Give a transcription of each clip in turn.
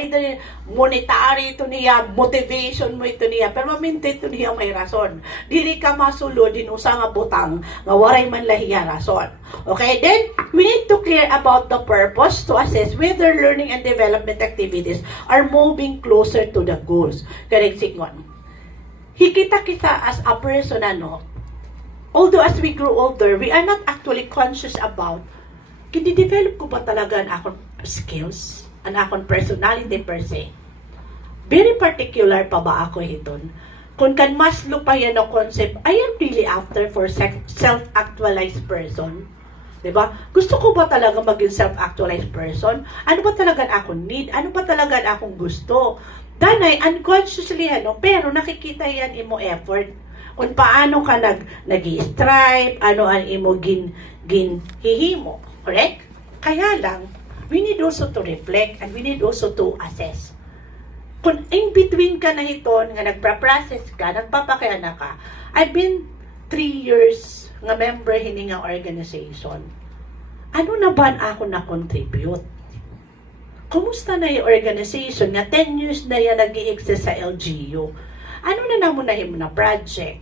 either monetary ito niya, motivation mo ito niya, pero maminti ito niya may rason. Dili ka masulod din usa nga butang nga waray man lahiya rason. Okay, then we need to clear about the purpose to assess whether learning and development activities are moving closer to the goals. Correct, Sigmund? Hikita kita as a person, although as we grow older, we are not actually conscious about kini-develop ko ba talaga ang akong skills, ang akong personality per se. Very particular pa ba ako iton? Kung kan mas lupayan ang concept, I am really after for self-actualized person. Diba? Gusto ko ba talaga maging self-actualized person? Ano ba talaga akong need? Ano ba talaga akong gusto? Danay, unconsciously, pero nakikita yan imo effort. Kung paano ka nag-strive, ano ang imo hihimo. Correct? Kaya lang, we need also to reflect and we need also to assess. Kung in between ka na hiton, nga nagpa-process ka, nagpapakayana ka, I've been 3 years nga member hini nga organization. Ano na ba ako na-contribute? Kumusta na yung organization nga 10 years na yan nag-i-exist sa LGU? Ano na namon na himo na project?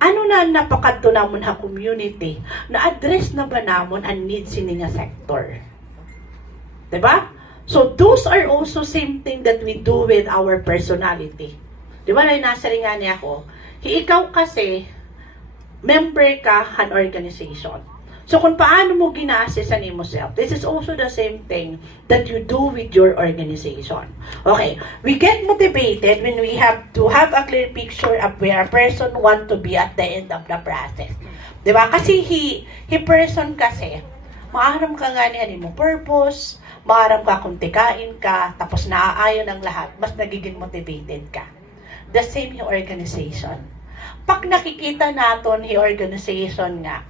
Ano na napakadto namon ha community? Na-address na ba namon ang needs ini nga sector? Diba? So those are also same thing that we do with our personality. Diba na nasa ringa niya ako? Ikaw kasi, member ka han organization. So, kung paano mo gina-assessan mo self, this is also the same thing that you do with your organization. Okay, we get motivated when we have to have a clear picture of where a person want to be at the end of the process. Diba? Kasi he person kasi, maaram ka nga niya mo purpose, maaram ka kung tikain ka, tapos naaayon ang lahat, mas nagiging motivated ka. The same yung organization. Pag nakikita natin yung organization nga,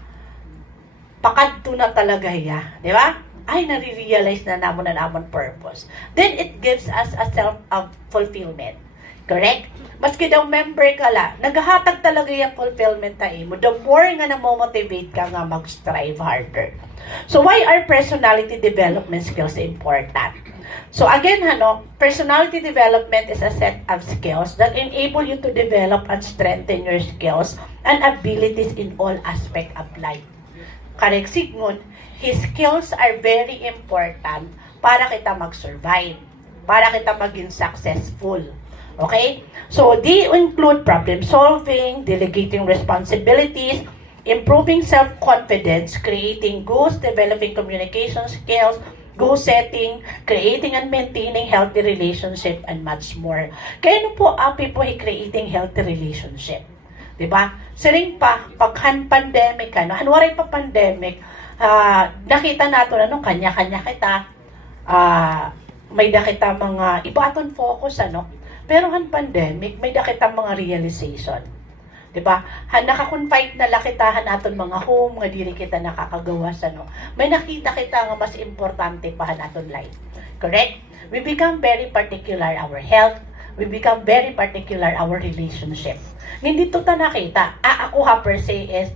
pakadto na talaga ya, di ba? Ay, nare-realize na namon purpose. Then, it gives us a self-fulfillment. Correct? Maski daw member ka la, naghahatag talaga yung fulfillment na mo. The more nga na-motivate ka nga mag-strive harder. So, why are personality development skills important? So, again, personality development is a set of skills that enable you to develop and strengthen your skills and abilities in all aspects of life. Correct, Sigmund, his skills are very important para kita mag-survive, para kita maging successful. Okay? So, they include problem solving, delegating responsibilities, improving self-confidence, creating goals, developing communication skills, goal setting, creating and maintaining healthy relationship, and much more. Kaya ano po, api po creating healthy relationship. Diba? Siring pa, paghan pandemic, hanwaray pa pandemic, nakita natin, kanya-kanya kita, may nakita mga, iba aton focus, pero han pandemic, may nakita mga realization. Diba? Nakakonfine na lakitahan natin mga home, nga diri kita nakakagawas, may nakita kita nga mas importante pa natin life. Correct? We become very particular our health, we become very particular our relationship. Hindi to ta nakita. Ako per se is,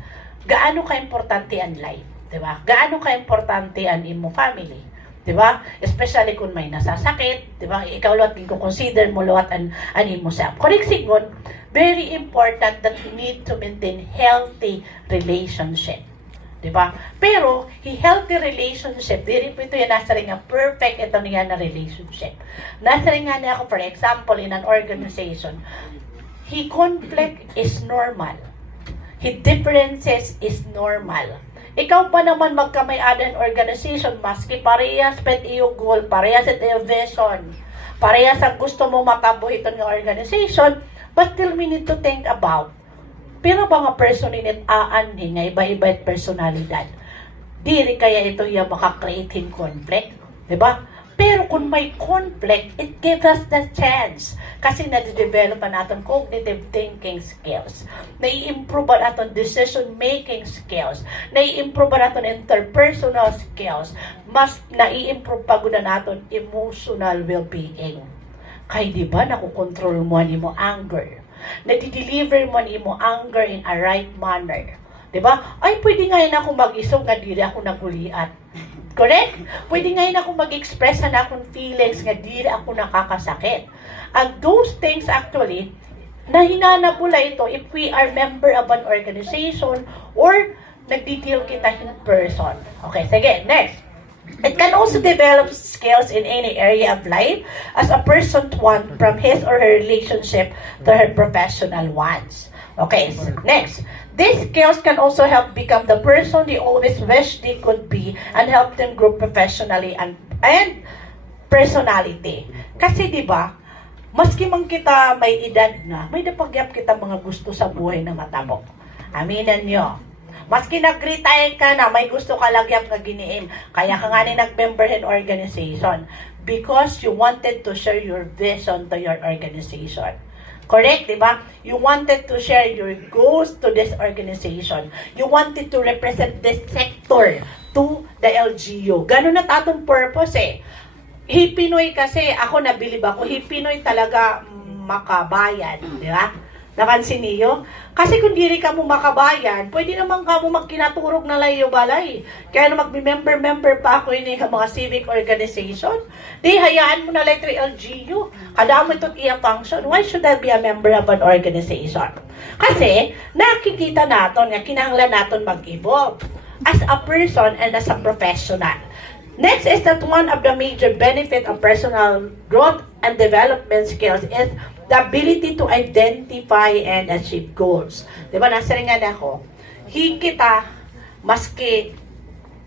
gaano ka-importante ang life? Diba? Gaano ka-importante ang imo family? Diba? Especially kung may nasasakit, diba? Ikaw lot din ko consider mo lot ang imo self. Correct, Sigmund? Very important that we need to maintain healthy relationship. Diba? Pero, healthy relationship, diri po ito yung nasa rin nga perfect ito niya na relationship. Nasa rin nga niya ako, for example, in an organization, conflict is normal. Differences is normal. Ikaw pa naman magkamay-adan organization, maski parehas pet iyo goal, parehas at iyo vision, parehas ang gusto mo matabuhi ito ng organization, but still we need to think about, pero mga person init aanhin nga iba-iba at personalidad. Diri kaya ito yung makakreate him conflict, diba? Pero kung may conflict, it gives us the chance. Kasi na-develop natin cognitive thinking skills. Na-i-improve natin decision-making skills. Na-i-improve natin interpersonal skills. Mas na-i-improve pa guna natin emotional well-being. Kaya diba, nakukontrol mo mo anger. Na-deliver mo mo anger in a right manner. Diba? Ay, pwede nga yun ako mag-isog nga diri ako naguliat. Correct? Pwede ngayon ako mag-express na akong feelings nga di ako nakakasakit. And those things actually, nahinanabula ito if we are member of an organization or nagdi-deal kita in person. Okay, sige, next. It can also develop skills in any area of life as a person want from his or her relationship to her professional ones. Okay, next. These skills can also help become the person they always wish they could be and help them grow professionally and personality. Kasi di ba, maski man kita may edad na, may napagyap kita mga gusto sa buhay na matabok. Aminan nyo. Maski nag-retire ka na, may gusto ka lagyap na giniim. Kaya ka nga ni nag-member in organization. Because you wanted to share your vision to your organization. Correct, di ba? You wanted to share your goals to this organization. You wanted to represent this sector to the LGU. Ganun na tatong purpose eh. Hipinoy kasi, ako nabilib ako, Hipinoy talaga makabayan, di ba? Napansin niyo? Kasi kung diri ka mo makabayan, pwede naman ka mo magkinaturog na layo balay. Kaya na mag-member pa ako ini mga civic organization. Di, hayaan mo na lang 3 LGU. Kada mo ito't iya function. Why should I be a member of an organization? Kasi, nakikita natin nga kinahanglan natin mag-evolve as a person and as a professional. Next is that one of the major benefit of personal growth and development skills is the ability to identify and achieve goals. Diba, nasa rin nga ako, kita, maski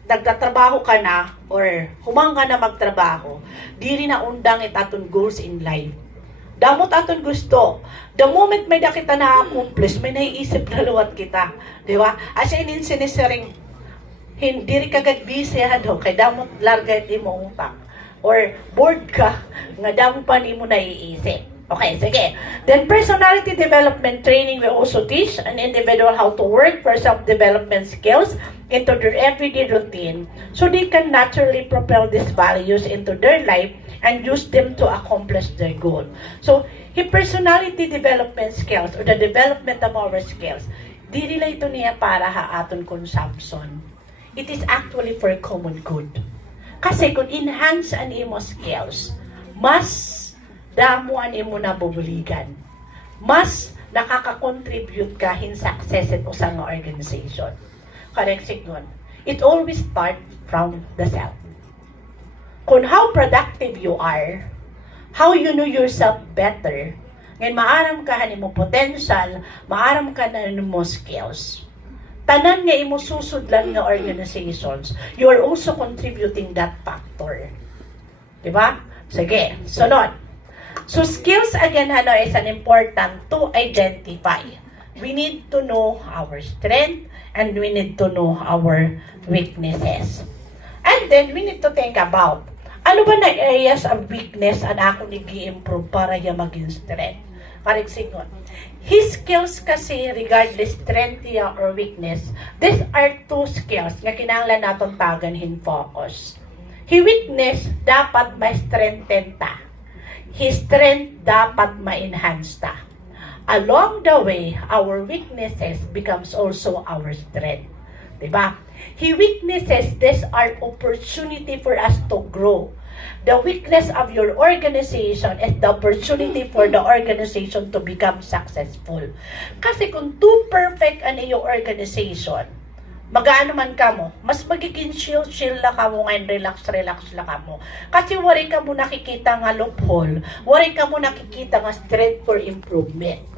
nagtatrabaho ka na or humang ka na magtrabaho, di rin na undang itatong goals in life. Damot aton gusto. The moment may nakita na accomplish, may naiisip na luwat kita. Diba? As in sinisering, hindi rin kagad busy kay damot larga hindi mo utang. Or bored ka, nga damot pa hindi mo naiisip. Okay, sige. Then personality development training will also teach an individual how to work for self-development skills into their everyday routine so they can naturally propel these values into their life and use them to accomplish their goal. So, yung personality development skills or the development of our skills, di nila ito niya para aton consumption. It is actually for common good. Kasi kung enhance ang imo skills, mas damuan imo na bubuligan. Mas nakaka-contribute ka in success ito sa nga organization. Correct signon. It always starts from the self. Kung how productive you are, how you know yourself better, ngayon maaram ka mo potential, maaram ka na mo skills. Tanan nga imo susudlan nga organizations, you are also contributing that factor. Diba? Sige, sunod. So skills again is an important to identify. We need to know our strength and we need to know our weaknesses. And then we need to think about ano ba na areas of weakness ang ako nag-i-improve para yung maging strength. Correct sigon. His skills kasi regardless strength niya or weakness, these are two skills nga kinahanglan naton taganhin focus. His weakness dapat ma-strengthen ta. His strength dapat ma-enhance ta. Along the way, our weaknesses becomes also our strength. Diba? His weaknesses, these are opportunity for us to grow. The weakness of your organization is the opportunity for the organization to become successful. Kasi kung too perfect ang iyong organization, magaano man ka mo, mas magiging chill la ka mo ngayon, relax la ka mo. Kasi wari ka mo nakikita nga loophole, wari ka mo nakikita nga strength for improvement.